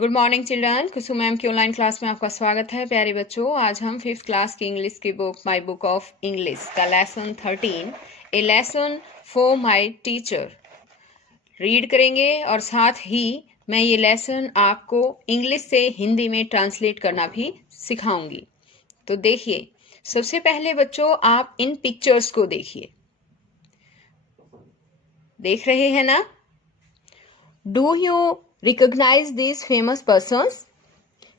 Good morning children. Kusum ma'am की online class में आपका स्वागत है। प्यारे बच्चों, आज हम 5th क्लास की इंग्लिश की book my book of English का lesson 13 a lesson for my teacher read करेंगे और साथ ही मैं ये लेसन आपको इंग्लिश से हिंदी में ट्रांसलेट करना भी सिखाऊंगी। तो देखिए, सबसे पहले बच्चों आप इन पिक्चर्स को देखिए। देख रहे हैं ना? Do you recognise this famous persons?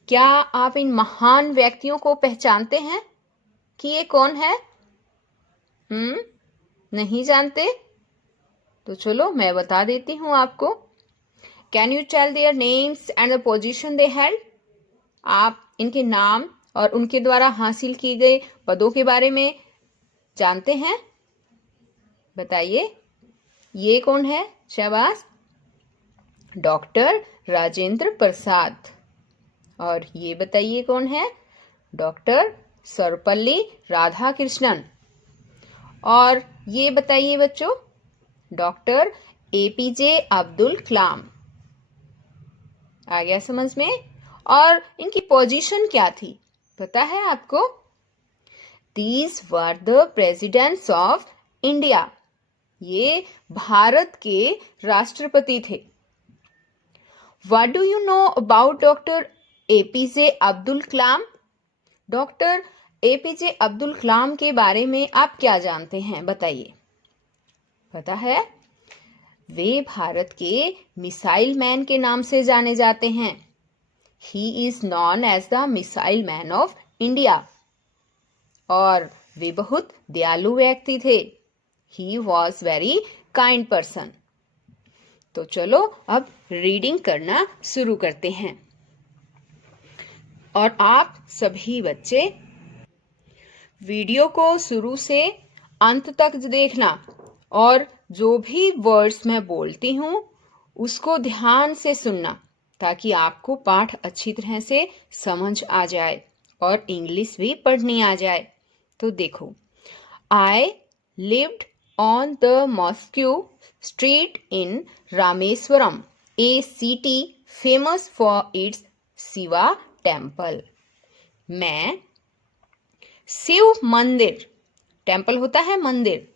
क्या आप इन महान व्यक्तियों को पहचानते हैं कि ये कौन है? नहीं जानते? तो चलो मैं बता देती हूं आपको। Can you tell their names and the position they held? आप इनके नाम और उनके द्वारा हासिल किए गए पदों के बारे में जानते हैं? बताइए, ये कौन है? शाबाश, डॉक्टर राजेंद्र प्रसाद। और ये बताइए कौन है? डॉक्टर सर्वपल्ली राधाकृष्णन। और ये बताइए बच्चों, डॉक्टर एपीजे अब्दुल कलाम। आ गया समझ में? और इनकी पोजीशन क्या थी पता है आपको? These were the presidents of India. ये भारत के राष्ट्रपति थे। What do you know about Dr. APJ Abdul Kalam? Doctor APJ Abdul Kalam के बारे में आप क्या जानते हैं? बताइए। पता है, वे भारत के मिसाइल मैन के नाम से जाने जाते हैं। He is known as the missile man of India. और वे बहुत दयालु व्यक्ति थे। He was very kind person। तो चलो अब रीडिंग करना शुरू करते हैं। और आप सभी बच्चे वीडियो को शुरू से अंत तक देखना और जो भी वर्ड्स मैं बोलती हूँ उसको ध्यान से सुनना, ताकि आपको पाठ अच्छी तरह से समझ आ जाए और इंग्लिश भी पढ़नी आ जाए। तो देखो, I lived on the Mosque street in Rameswaram, a city famous for its Shiva temple। मैं शिव मंदिर, टेम्पल होता है मंदिर,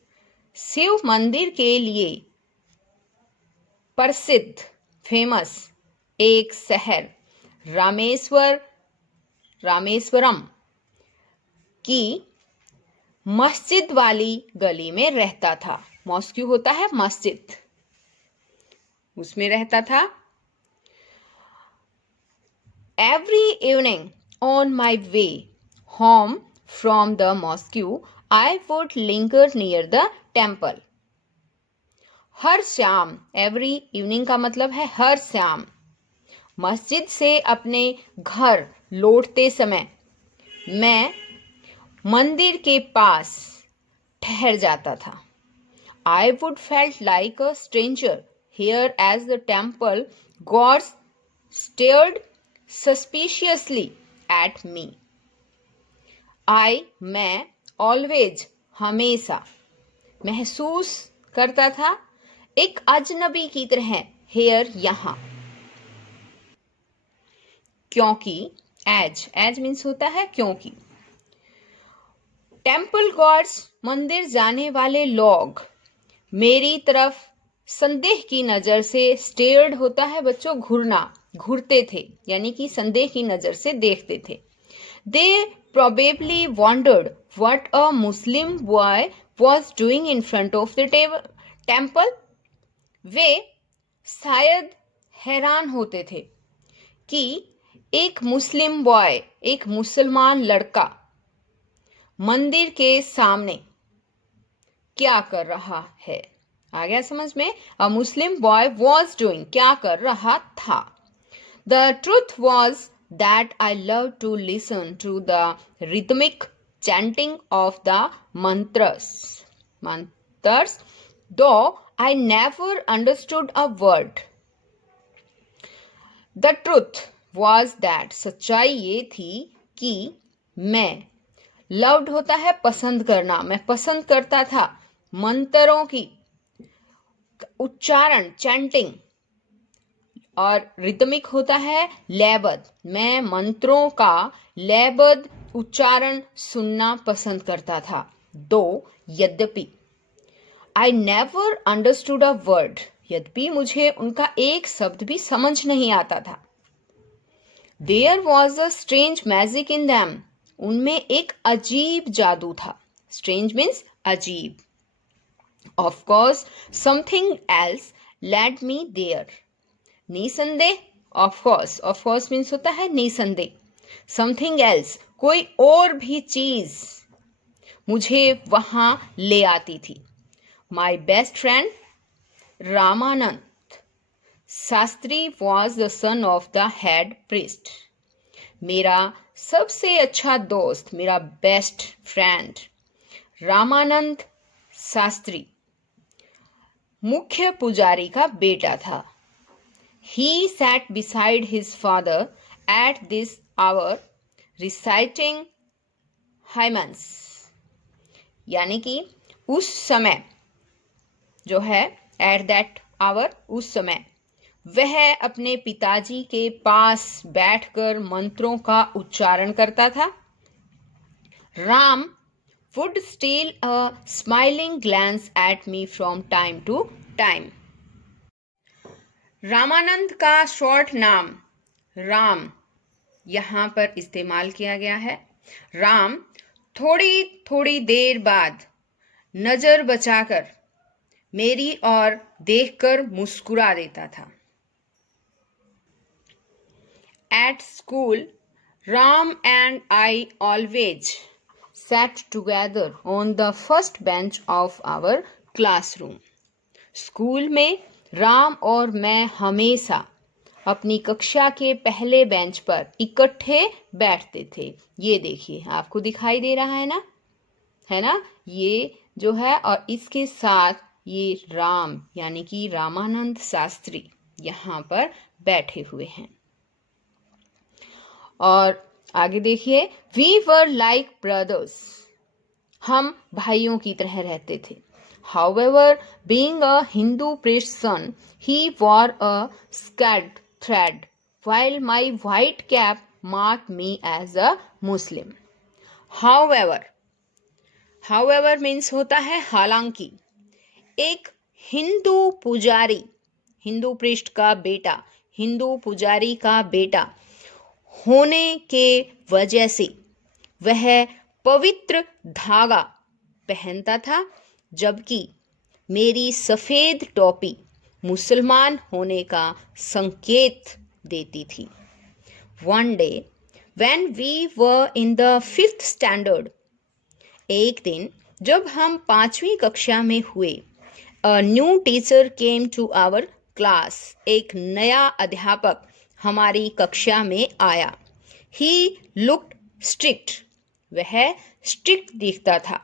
शिव मंदिर के लिए प्रसिद्ध फेमस एक शहर रामेश्वरम की मस्जिद वाली गली में रहता था। मॉस्क्यू होता है मस्जिद, उसमें रहता था। Every evening on my way home from the mosque I would linger near the temple. हर शाम, एवरी इवनिंग का मतलब है हर शाम, मस्जिद से अपने घर लौटते समय मैं मंदिर के पास ठहर जाता था। I would felt like a stranger here as the temple gods stared suspiciously at me। मैं always हमेशा महसूस करता था एक अजनबी की तरह here यहाँ, क्योंकि as means होता है क्योंकि। टेम्पल गॉड्स मंदिर जाने वाले लोग मेरी तरफ संदेह की नजर से, स्टेयर्ड होता है बच्चों घूरना, घूरते थे, यानी कि संदेह की नजर से देखते थे। They probably wondered what a Muslim boy was doing in front of the temple. वे शायद हैरान होते थे कि एक मुस्लिम बॉय, एक मुसलमान लड़का मंदिर के सामने क्या कर रहा है। आ गया समझ में? A Muslim boy was doing, क्या कर रहा था। The truth was that I love to listen to the rhythmic chanting of the mantras though I never understood a word. The truth was that, सच्चाई ये थी कि मैं, लव्ड होता है पसंद करना, मैं पसंद करता था मंत्रों की उच्चारण, चैंटिंग और रिदमिक होता है लयबद्ध। मैं मंत्रों का लयबद्ध उच्चारण सुनना पसंद करता था। दो यद्यपि I never understood a word, यद्यपि मुझे उनका एक शब्द भी समझ नहीं आता था। There was a strange magic in them, उनमें एक अजीब जादू था। Strange means अजीब। Of course, something else led me there. निसंदेह, of course means होता है निसंदेह। Something else, कोई और भी चीज मुझे वहां ले आती थी। My best friend Ramanand Sastri was the son of the head priest. मेरा सबसे अच्छा दोस्त, मेरा बेस्ट फ्रेंड रामानंद शास्त्री मुख्य पुजारी का बेटा था। He sat beside his father at this hour reciting hymns. यानी कि उस समय जो है एट दैट आवर, उस समय वह अपने पिताजी के पास बैठकर मंत्रों का उच्चारण करता था। Ram would steal a smiling glance at me from time to time. Ramanand का शॉर्ट नाम राम यहां पर इस्तेमाल किया गया है। राम थोड़ी थोड़ी देर बाद नजर बचाकर मेरी ओर देखकर मुस्कुरा देता था। At school, Ram and I always sat together on the first bench of our classroom. School में राम और मैं हमेशा अपनी कक्षा के पहले बेंच पर इकट्ठे बैठते थे। ये देखिए, आपको दिखाई दे रहा है ना, ये जो है, और इसके साथ ये राम यानी कि रामानंद शास्त्री यहाँ पर बैठे हुए हैं। और आगे देखिए, वी वर लाइक ब्रदर्स, हम भाइयों की तरह रहते थे। However, being a Hindu priest's son, he wore a scarlet thread, while my white cap marked me as a Muslim. However means होता है हालांकि। एक हिंदू पुजारी, हिंदू प्रीस्ट का बेटा, हिंदू पुजारी का बेटा होने के वजह से वह पवित्र धागा पहनता था, जबकि मेरी सफेद टोपी मुसलमान होने का संकेत देती थी। One day, when we were in the 5th standard, एक दिन जब हम 5वीं कक्षा में हुए, A new teacher came to our class. एक नया अध्यापक हमारी कक्षा में आया। He looked strict. वह स्ट्रिक्ट दिखता था।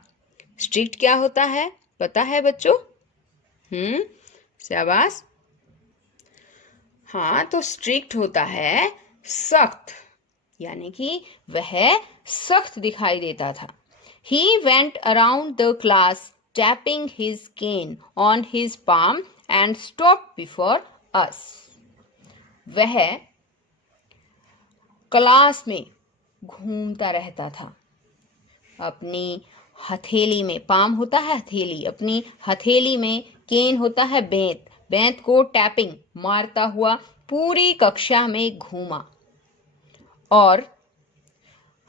स्ट्रिक्ट क्या होता है पता है बच्चों? शाबाश। हाँ, तो स्ट्रिक्ट होता है सख्त, यानी कि वह सख्त दिखाई देता था। He went around the class tapping his cane on his palm and stopped before us. वह क्लास में घूमता रहता था, अपनी हथेली में, पाम होता है हथेली, अपनी हथेली में, केन होता है बेंत, बेंत को टैपिंग मारता हुआ पूरी कक्षा में घूमा और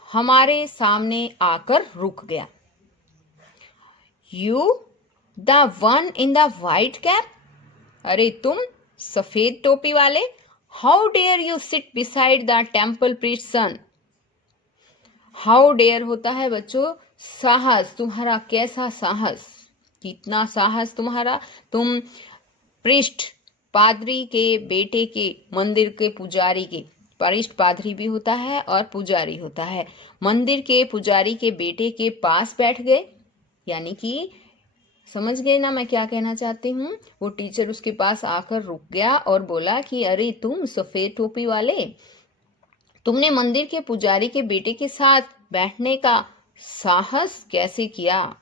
हमारे सामने आकर रुक गया। You, the one in the white cap? अरे तुम सफेद टोपी वाले? How dare you sit beside the temple priest's son? How dare होता है बच्चों साहस, तुम्हारा कैसा साहस, कितना साहस तुम्हारा, तुम प्रिस्ट पादरी के बेटे के, मंदिर के पुजारी के, परिष्ठ पादरी भी होता है और पुजारी होता है, मंदिर के पुजारी के बेटे के पास बैठ गए। यानी कि समझ गए ना मैं क्या कहना चाहती हूँ? वो टीचर उसके पास आकर रुक गया और बोला कि अरे तुम सफेद टोपी वाले, तुमने मंदिर के पुजारी के बेटे के साथ बैठने का साहस कैसे किया?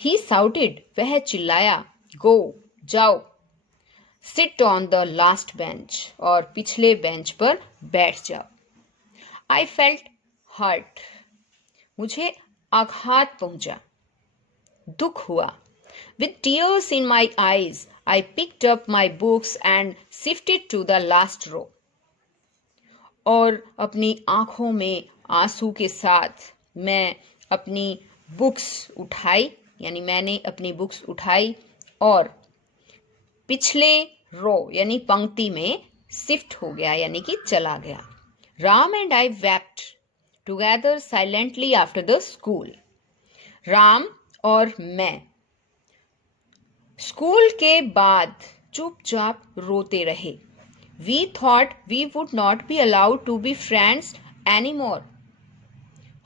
He shouted, वह चिल्लाया, गो, जाओ, sit on the last bench, और पिछले बेंच पर बैठ जाओ। आई फेल्ट हर्ट, मुझे आघात पहुंचा, दुख हुआ। With tears in my eyes, I picked up my books and shifted to the last row. और अपनी आंखों में आंसू के साथ मैं अपनी बुक्स उठाई, यानी मैंने अपनी बुक्स उठाई और पिछले रो यानी पंक्ति में शिफ्ट हो गया, यानी कि चला गया। Ram and I wept together silently after the school. Ram और मैं स्कूल के बाद चुपचाप रोते रहे। We thought we would not be allowed to be friends anymore.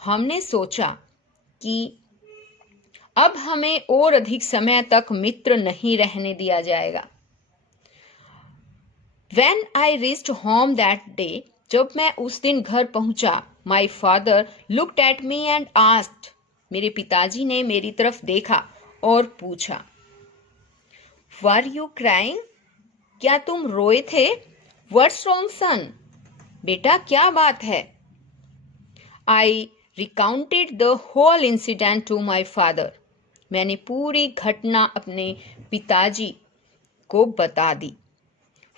हमने सोचा कि अब हमें और अधिक समय तक मित्र नहीं रहने दिया जाएगा। When I reached home that day, जब मैं उस दिन घर पहुंचा, my father looked at me and asked, मेरे पिताजी ने मेरी तरफ देखा और पूछा, Were you crying? क्या तुम रोए थे? What's wrong, son? बेटा क्या बात है? I recounted the whole incident to my father. मैंने पूरी घटना अपने पिताजी को बता दी।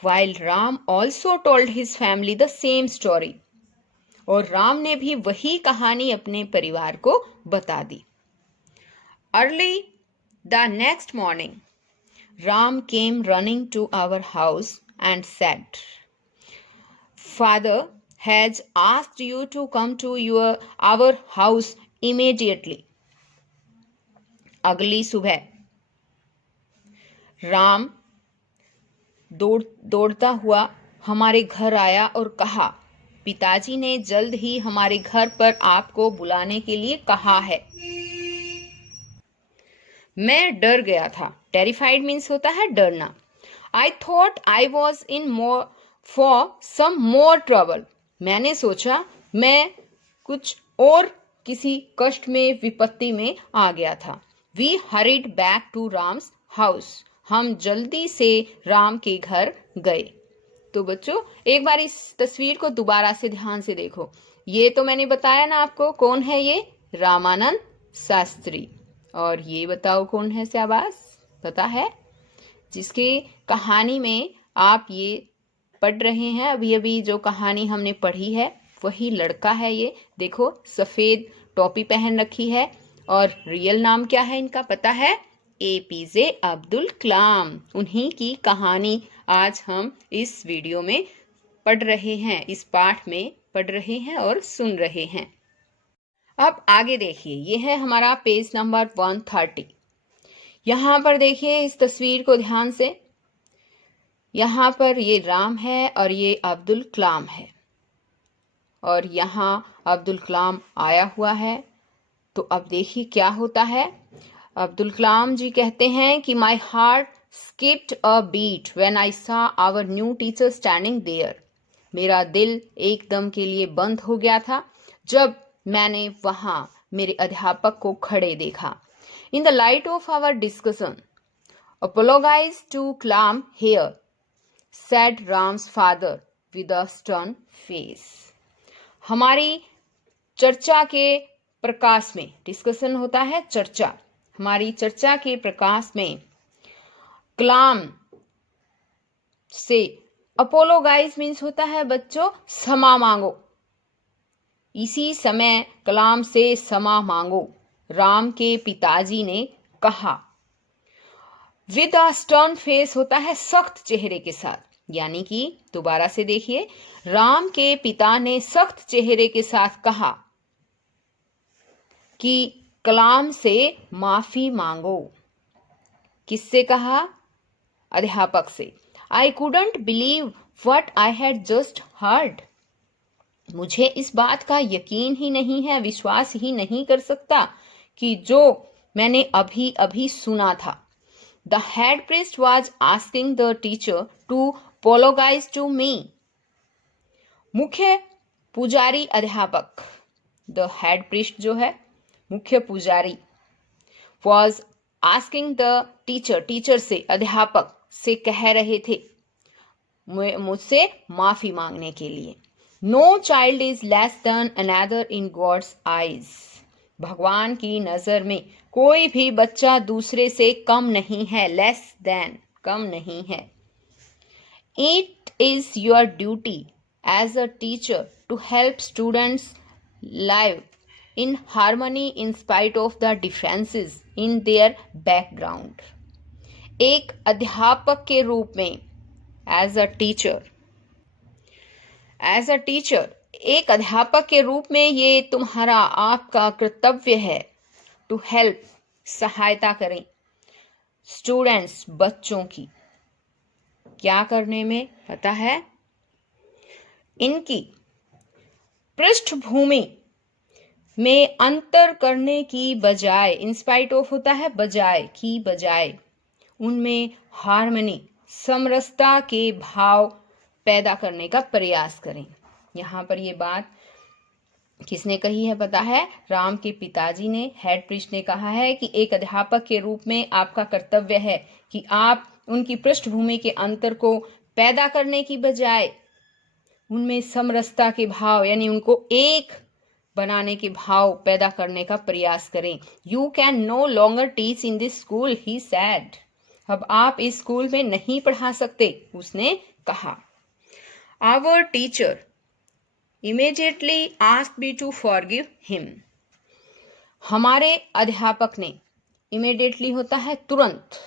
While Ram also told his family the same story. और राम ने भी वही कहानी अपने परिवार को बता दी। Early the next morning, Ram came running to our house and said, Father has asked you to come to our house immediately. अगली सुबह राम दौड़ता हुआ हमारे घर आया और कहा, पिताजी ने जल्द ही हमारे घर पर आपको बुलाने के लिए कहा है। मैं डर गया था। टेरिफाइड मीन्स होता है डरना। I thought I was in for some more trouble. मैंने सोचा मैं कुछ और किसी कष्ट में, विपत्ति में आ गया था। We hurried back to Ram's house. हम जल्दी से राम के घर गए। तो बच्चों एक बार इस तस्वीर को दोबारा से ध्यान से देखो। ये तो मैंने बताया ना आपको, कौन है ये? रामानंद शास्त्री। और ये बताओ कौन है? शाबाश, पता है? जिसकी कहानी में आप ये पढ़ रहे हैं, अभी अभी जो कहानी हमने पढ़ी है वही लड़का है ये। देखो सफेद टोपी पहन रखी है और रियल नाम क्या है इनका पता है? APJ अब्दुल कलाम। उन्हीं की कहानी आज हम इस वीडियो में पढ़ रहे हैं, इस पाठ में पढ़ रहे हैं और सुन रहे हैं। अब आगे देखिए, ये है हमारा पेज नंबर 130। यहाँ पर देखिए इस तस्वीर को ध्यान से। यहाँ पर ये राम है और ये अब्दुल कलाम है और यहाँ अब्दुल कलाम आया हुआ है। तो अब देखिए क्या होता है। अब्दुल कलाम जी कहते हैं कि my heart skipped a beat when I saw our new teacher standing there. मेरा दिल एकदम के लिए बंद हो गया था जब मैंने वहां मेरे अध्यापक को खड़े देखा। In the light of our discussion, apologize to Kalam here, said Ram's father with a stern face. हमारी चर्चा के प्रकाश में, डिस्कशन होता है चर्चा, हमारी चर्चा के प्रकाश में कलाम से अपोलोगाइज मीन्स होता है बच्चों क्षमा मांगो। इसी समय कलाम से क्षमा मांगो, राम के पिताजी ने कहा। विद अ स्टर्न फेस होता है सख्त चेहरे के साथ, यानी कि दोबारा से देखिए, राम के पिता ने सख्त चेहरे के साथ कहा कि कलाम से माफी मांगो। किससे कहा? अध्यापक से। I couldn't believe what I had just heard. मुझे इस बात का यकीन ही नहीं है, विश्वास ही नहीं कर सकता कि जो मैंने अभी अभी सुना था। The head priest was asking the teacher to apologize to me. मुख्य पुजारी अध्यापक, the head priest जो है मुख्य पुजारी, was asking the teacher, teacher से, अध्यापक से कह रहे थे मुझसे माफी मांगने के लिए। No child is less than another in God's eyes. भगवान की नजर में कोई भी बच्चा दूसरे से कम नहीं है, लेस देन, कम नहीं है। It is your duty as a teacher to help students live in harmony in spite of the differences in their background। एक अध्यापक के रूप में, एज अ टीचर, एक अध्यापक के रूप में ये तुम्हारा, आपका कर्तव्य है टू हेल्प, सहायता करें, स्टूडेंट्स, बच्चों की। क्या करने में पता है? इनकी पृष्ठभूमि में अंतर करने की बजाय, इंस्पाइट ऑफ होता है बजाय, की बजाय, उनमें हार्मनी, समरसता के भाव पैदा करने का प्रयास करें। यहाँ पर ये बात किसने कही है पता है? राम के पिताजी ने, हेड प्रीस्ट ने कहा है कि एक अध्यापक के रूप में आपका कर्तव्य है कि आप उनकी पृष्ठभूमि के अंतर को पैदा करने की बजाय उनमें समरसता के भाव, यानी उनको एक बनाने के भाव पैदा करने का प्रयास करें। You can no longer teach in this school, he said. अब आप इस स्कूल में नहीं पढ़ा सकते, उसने कहा। Our teacher immediately asked me to forgive him. हमारे अध्यापक ने, इमीडिएटली होता है तुरंत,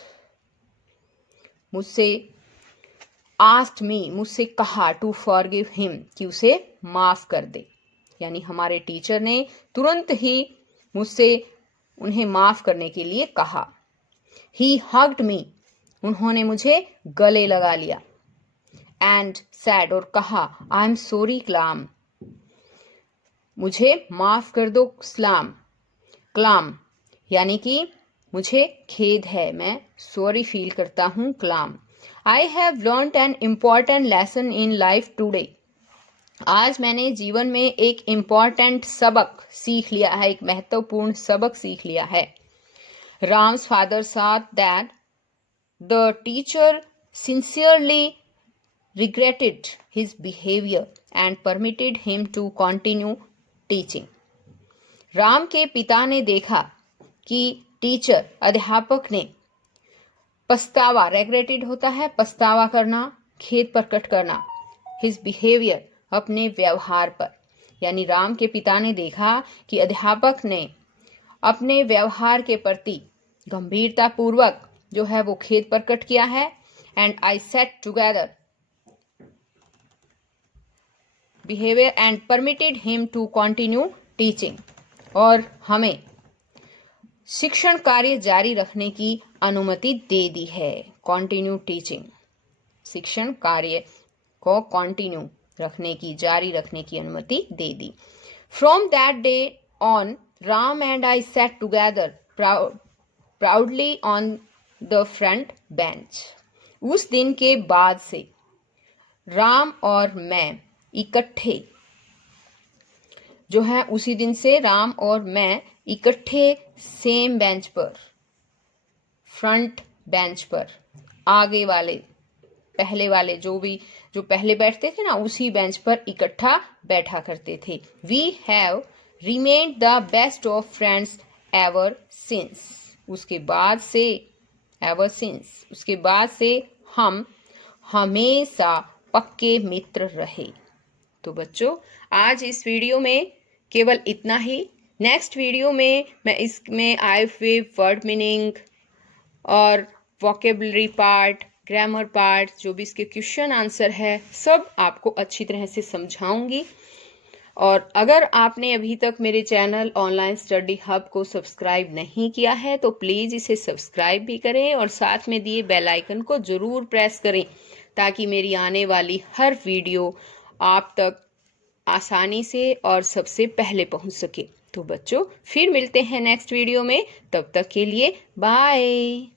मुझसे, आस्क्ड मी, मुझसे कहा, टू फॉरगिव हिम, कि उसे माफ कर दे। यानी हमारे टीचर ने तुरंत ही मुझसे उन्हें माफ करने के लिए कहा। ही हग्ड मी, उन्होंने मुझे गले लगा लिया। एंड सैड, और कहा, आई एम सॉरी क्लाम, मुझे माफ कर दो सलाम, क्लाम, यानी कि मुझे खेद है, मैं सॉरी फील करता हूं, claim. I have learned an important lesson in life today. आज मैंने जीवन में एक इम्पॉर्टेंट सबक सीख लिया है, एक महत्वपूर्ण सबक सीख लिया है। Ram's father thought that the teacher sincerely regretted his behavior and permitted him to continue teaching। Ram के पिता ने देखा कि टीचर, अध्यापक ने पछतावा, रेग्रेटेड होता है पछतावा करना, खेद प्रकट करना, हिज बिहेवियर, अपने व्यवहार पर। यानी राम के पिता ने देखा कि अध्यापक ने अपने व्यवहार के प्रति गंभीरता पूर्वक जो है वो खेद प्रकट किया है। And I set together behaviour and permitted him to continue teaching, और हमें शिक्षण कार्य जारी रखने की अनुमति दे दी है। कंटिन्यू टीचिंग, शिक्षण कार्य को कंटिन्यू रखने की, जारी रखने की अनुमति दे दी। From that day on Ram and I sat together proudly on the front bench. उस दिन के बाद से राम और मैं इकट्ठे, जो है उसी दिन से राम और मैं इकट्ठे सेम बेंच पर, फ्रंट बेंच पर, आगे वाले, पहले वाले, जो पहले बैठते थे ना, उसी बेंच पर इकट्ठा बैठा करते थे। We have remained the best of friends ever since. उसके बाद से, एवर सिंस, उसके बाद से हम हमेशा पक्के मित्र रहे। तो बच्चों, आज इस वीडियो में केवल इतना ही। नेक्स्ट वीडियो में मैं इसमें आए हुए वर्ड मीनिंग और वोकेबलरी पार्ट, ग्रामर पार्ट, जो भी इसके क्वेश्चन आंसर है, सब आपको अच्छी तरह से समझाऊंगी। और अगर आपने अभी तक मेरे चैनल ऑनलाइन स्टडी हब को सब्सक्राइब नहीं किया है तो प्लीज़ इसे सब्सक्राइब भी करें और साथ में दिए बेल आइकन को ज़रूर प्रेस करें, ताकि मेरी आने वाली हर वीडियो आप तक आसानी से और सबसे पहले पहुंच सके। तो बच्चों, फिर मिलते हैं नेक्स्ट वीडियो में, तब तक के लिए बाय।